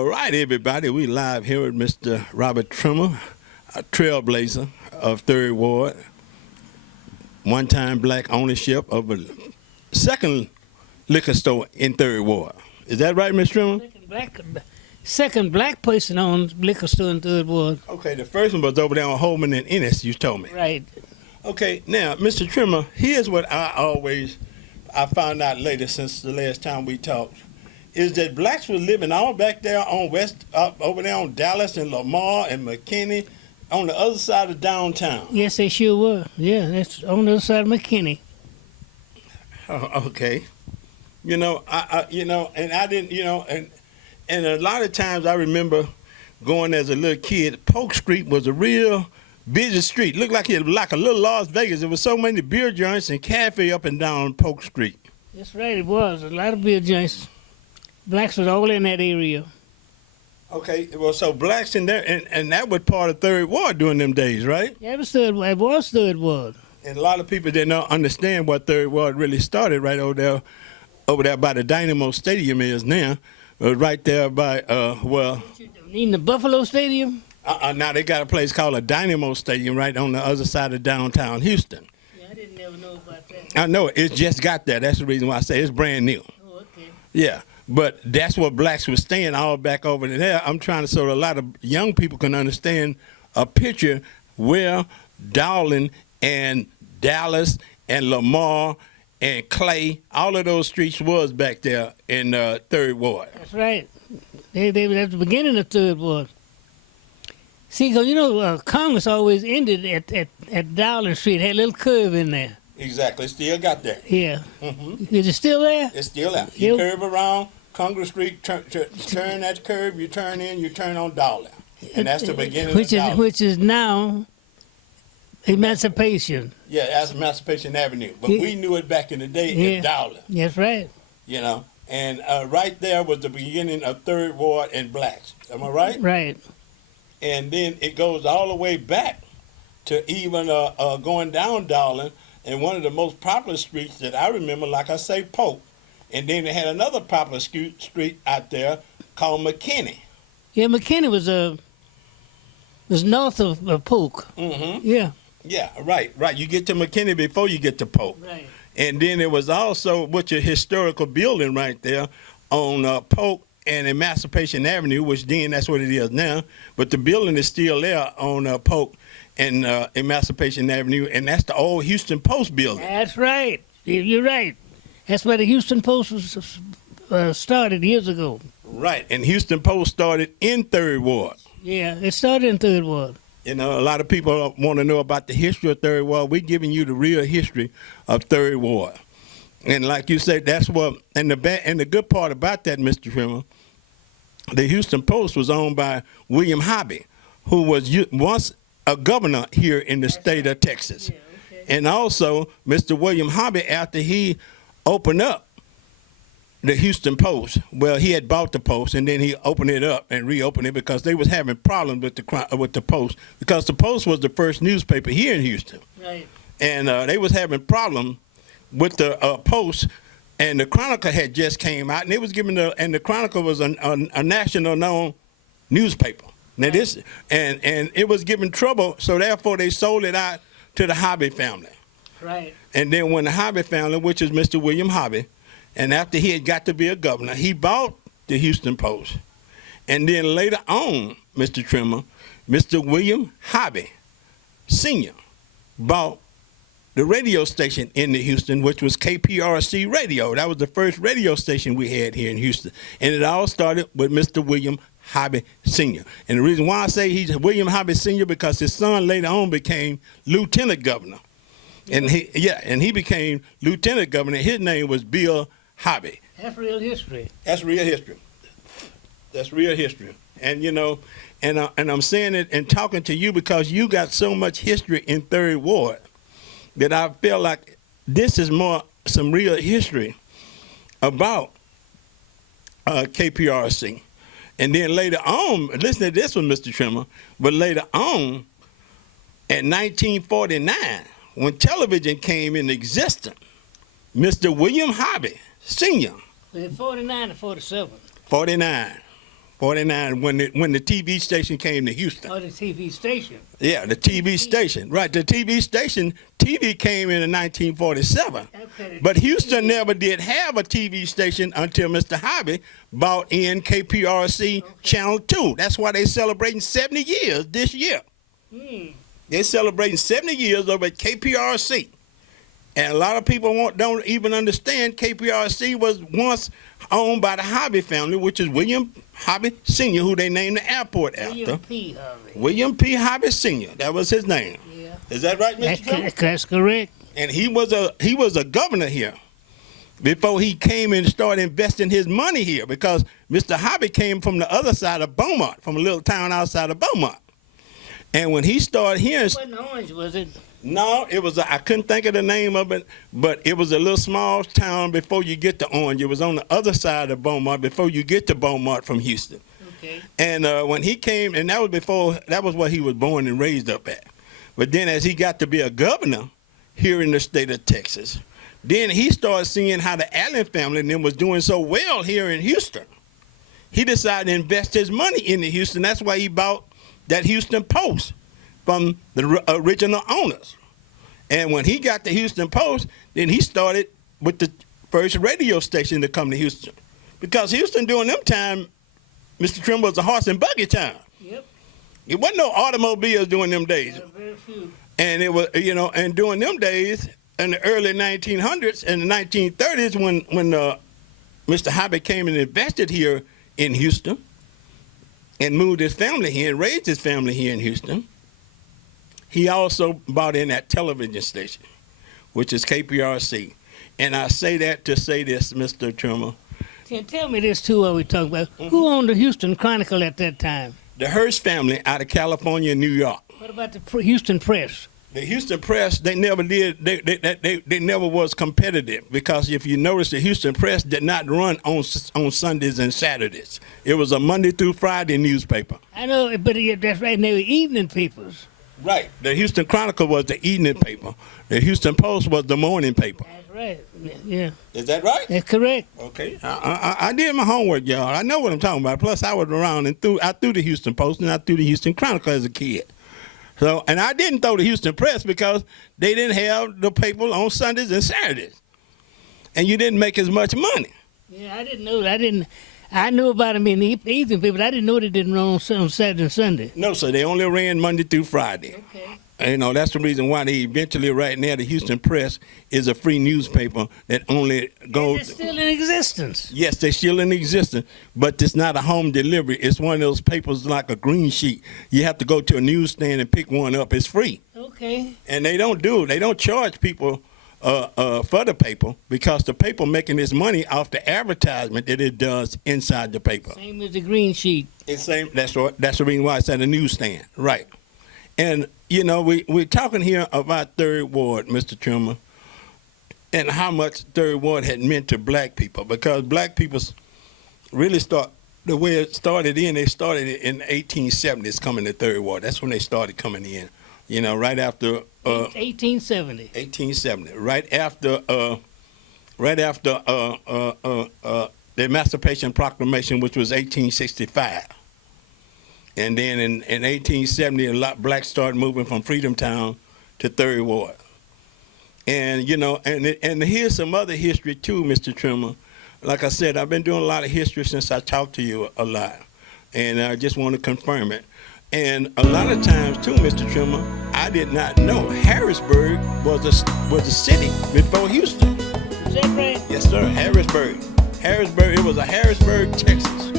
All right, everybody, we live here with Mr. Robert Trimmer, a trailblazer of 3rd Ward, one-time black ownership of a second liquor store in 3rd Ward. Is that right, Mr. Trimmer? Second black person owns liquor store in 3rd Ward. Okay, the first one was over there on Holman and Ennis, you told me. Right. Okay, now, Mr. Trimmer, here's what I found out later since the last time we talked, is that blacks were living all back there on over there on Dallas and Lamar and McKinney, on the other side of downtown. Yes, they sure were. Yeah, that's on the other side of McKinney. Oh, okay. And I didn't, and a lot of times I remember going as a little kid. Polk Street was a real busy street. Looked like it was like a little Las Vegas. There was so many beer joints and cafe up and down Polk Street. That's right, it was. A lot of beer joints. Blacks was all in that area. Okay, well, so blacks in there, and that was part of 3rd Ward during them days, right? Yeah, it was 3rd Ward. And a lot of people didn't understand what 3rd Ward really started right over there by the Dynamo Stadium is now, right there by, You mean the Buffalo Stadium? Now they got a place called a Dynamo Stadium right on the other side of downtown Houston. Yeah, I didn't ever know about that. I know, it just got there. That's the reason why I say it's brand new. Oh, okay. Yeah. But that's where blacks were staying all back over there. I'm trying to so a lot of young people can understand a picture where Dowling and Dallas and Lamar and Clay, all of those streets was back there in 3rd Ward. That's right. They were at the beginning of 3rd Ward. See, because Congress always ended at Dowling Street. Had a little curve in there. Exactly. Still got that. Yeah. Mm-hmm. Is it still there? It's still there. You curve around Congress Street, turn that curve, you turn in, you turn on Dowling. And that's the beginning of Dowling. Which is now Emancipation. Yeah, that's Emancipation Avenue. But we knew it back in the day as Dowling. That's right. And right there was the beginning of 3rd Ward and blacks. Am I right? Right. And then it goes all the way back to even going down Dowling, and one of the most popular streets that I remember, like I say, Polk. And then they had another popular street out there called McKinney. Yeah, McKinney was north of Polk. Mm-hmm. Yeah. Yeah, right. You get to McKinney before you get to Polk. Right. And then there was also which a historical building right there on Polk and Emancipation Avenue, which then that's what it is now. But the building is still there on Polk and Emancipation Avenue, and that's the old Houston Post building. That's right. You're right. That's where the Houston Post was started years ago. Right, and Houston Post started in 3rd Ward. Yeah, it started in 3rd Ward. A lot of people want to know about the history of 3rd Ward. We're giving you the real history of 3rd Ward. And like you said, that's what, and the good part about that, Mr. Trimmer, the Houston Post was owned by William Hobby, who was once a governor here in the state of Texas. Yeah, okay. And also, Mr. William Hobby, after he opened up the Houston Post, well, he had bought the Post, and then he opened it up and reopened it because they was having problems with the Post, because the Post was the first newspaper here in Houston. Right. And they was having problems with the Post, and the Chronicle had just came out, and it was and the Chronicle was a national known newspaper. Now this, and it was giving trouble, so therefore they sold it out to the Hobby family. Right. And then when the Hobby family, which is Mr. William Hobby, and after he had got to be a governor, he bought the Houston Post. And then later on, Mr. Trimmer, Mr. William Hobby Sr. bought the radio station in the Houston, which was KPRC Radio. That was the first radio station we had here in Houston. And it all started with Mr. William Hobby Sr. And the reason why I say he's William Hobby Sr. because his son later on became lieutenant governor. And he became lieutenant governor. His name was Bill Hobby. That's real history. That's real history. That's real history. And and I'm saying it and talking to you because you got so much history in 3rd Ward that I feel like this is some real history about KPRC. And then later on, listen to this one, Mr. Trimmer, but later on, in 1949, when television came into existence, Mr. William Hobby Sr. Was it 49 or 47? 49. 49 when the TV station came to Houston. Oh, the TV station. Yeah, the TV station. Right, the TV station. TV came in 1947. Okay. But Houston never did have a TV station until Mr. Hobby bought in KPRC Channel 2. That's why they're celebrating 70 years this year. They're celebrating 70 years over at KPRC. And a lot of people don't even understand KPRC was once owned by the Hobby family, which is William Hobby Sr., who they named the airport after. William P. Hobby. William P. Hobby Sr. That was his name. Yeah. Is that right, Mr. Trump? That's correct. And he was a governor here before he came and started investing his money here, because Mr. Hobby came from the other side of Beaumont, from a little town outside of Beaumont. And when he started here, It wasn't Orange, was it? no, it was I couldn't think of the name of it, but it was a little small town before you get to Orange. It was on the other side of Beaumont before you get to Beaumont from Houston. Okay. And when he came, and that was where he was born and raised up at. But then as he got to be a governor here in the state of Texas, then he started seeing how the Allen family and them was doing so well here in Houston. He decided to invest his money into Houston. That's why he bought that Houston Post from the original owners. And when he got the Houston Post, then he started with the first radio station to come to Houston. Because Houston during them time, Mr. Trim, was a horse and buggy town. Yep. It wasn't no automobiles during them days. Very few. And it was, and during them days, in the early 1900s and the 1930s, when Mr. Hobby came and invested here in Houston and moved his family here and raised his family here in Houston, he also bought in that television station, which is KPRC. And I say that to say this, Mr. Trimmer. Tell me this, too, what we talking about. Who owned the Houston Chronicle at that time? The Hearst family out of California and New York. What about the Houston Press? The Houston Press, they never did. They never was competitive, because if you notice, the Houston Press did not run on Sundays and Saturdays. It was a Monday through Friday newspaper. I know, but that's right. And they were evening papers. Right. The Houston Chronicle was the evening paper. The Houston Post was the morning paper. That's right. Yeah. Is that right? That's correct. Okay. I did my homework, y'all. I know what I'm talking about. Plus, I was around and I threw the Houston Post and I threw the Houston Chronicle as a kid. So, and I didn't throw the Houston Press because they didn't have the paper on Sundays and Saturdays, and you didn't make as much money. Yeah, I didn't know. I knew about them in the evening paper, but I didn't know they didn't run on Saturday and Sunday. No, sir. They only ran Monday through Friday. Okay. That's the reason why they eventually, right now, the Houston Press is a free newspaper that only goes. It's still in existence. Yes, they're still in existence, but it's not a home delivery. It's one of those papers like a green sheet. You have to go to a newsstand and pick one up. It's free. Okay. And they don't charge people for the paper, because the paper making its money off the advertisement that it does inside the paper. Same as the green sheet. It's same. That's right. That's the reason why it's at a newsstand, right? And we're talking here about Third Ward, Mr. Trimmer, and how much Third Ward had meant to black people, because black people really the way it started in. They started in the 1870s coming to Third Ward. That's when they started coming in. Right after 1870. 1870, right after the Emancipation Proclamation, which was 1865. And then in 1870, a lot blacks started moving from Freedom Town to Third Ward. And and here's some other history too, Mr. Trimmer. Like I said, I've been doing a lot of history since I talked to you a lot, and I just want to confirm it. And a lot of times too, Mr. Trimmer, I did not know Harrisburg was a city before Houston. Is that right? Yes, sir. Harrisburg. It was a Harrisburg, Texas,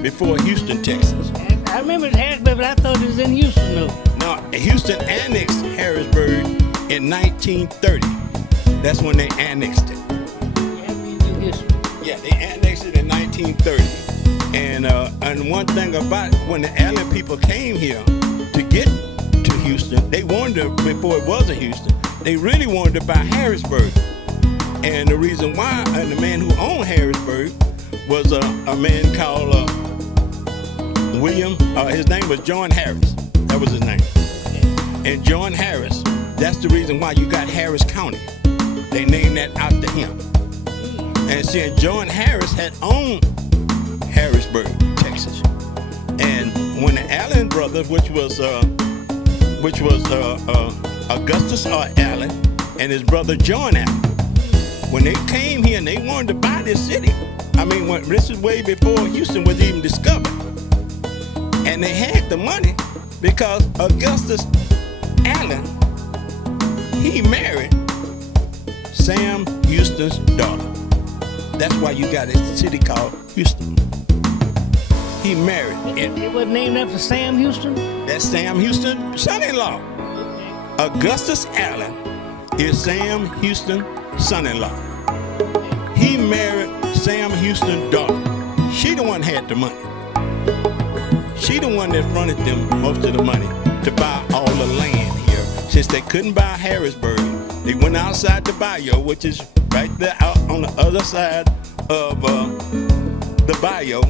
before Houston, Texas. I remember Harrisburg, but I thought it was in Houston, though. No, Houston annexed Harrisburg in 1930. That's when they annexed it. Yeah, they annexed it in 1930. And one thing about it, when the Allen people came here to get to Houston, they wanted to, before it was a Houston, they really wanted to buy Harrisburg. And the reason why, and the man who owned Harrisburg was a man called William, his name was John Harris. That was his name. And John Harris, that's the reason why you got Harris County. They named that after him. And see, John Harris had owned Harrisburg, Texas. Allen brothers, which was Augustus Allen and his brother John Allen. When they came here and they wanted to buy this city, I mean, this is way before Houston was even discovered, and they had the money because Augustus Allen, he married Sam Houston's daughter. That's why you got a city called Houston. He married. It was named after Sam Houston? That's Sam Houston's son-in-law. Augustus Allen is Sam Houston's son-in-law. He married Sam Houston's daughter. She the one had the money. She the one that fronted them most of the money to buy all the land here. Since they couldn't buy Harrisburg, they went outside the bayou, which is right there out on the other side of the bayou,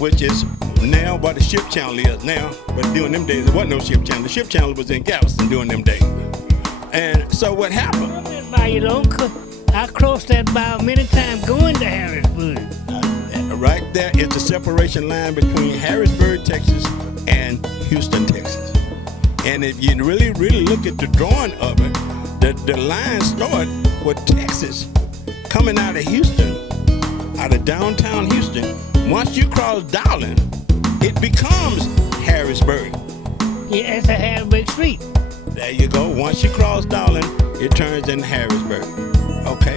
which is now where the ship channel is now. But during them days, there wasn't no ship channel. The ship channel was in Galveston during them days. And so what happened? I crossed that bayou many times going to Harrisburg. Right there is the separation line between Harrisburg, Texas, and Houston, Texas. And if you really, really look at the drawing of it, the line started with Texas coming out of Houston, out of downtown Houston. Once you cross Dowling, it becomes Harrisburg. Yeah, it's a Harrisburg Street. There you go. Once you cross Dowling, it turns into Harrisburg. Okay.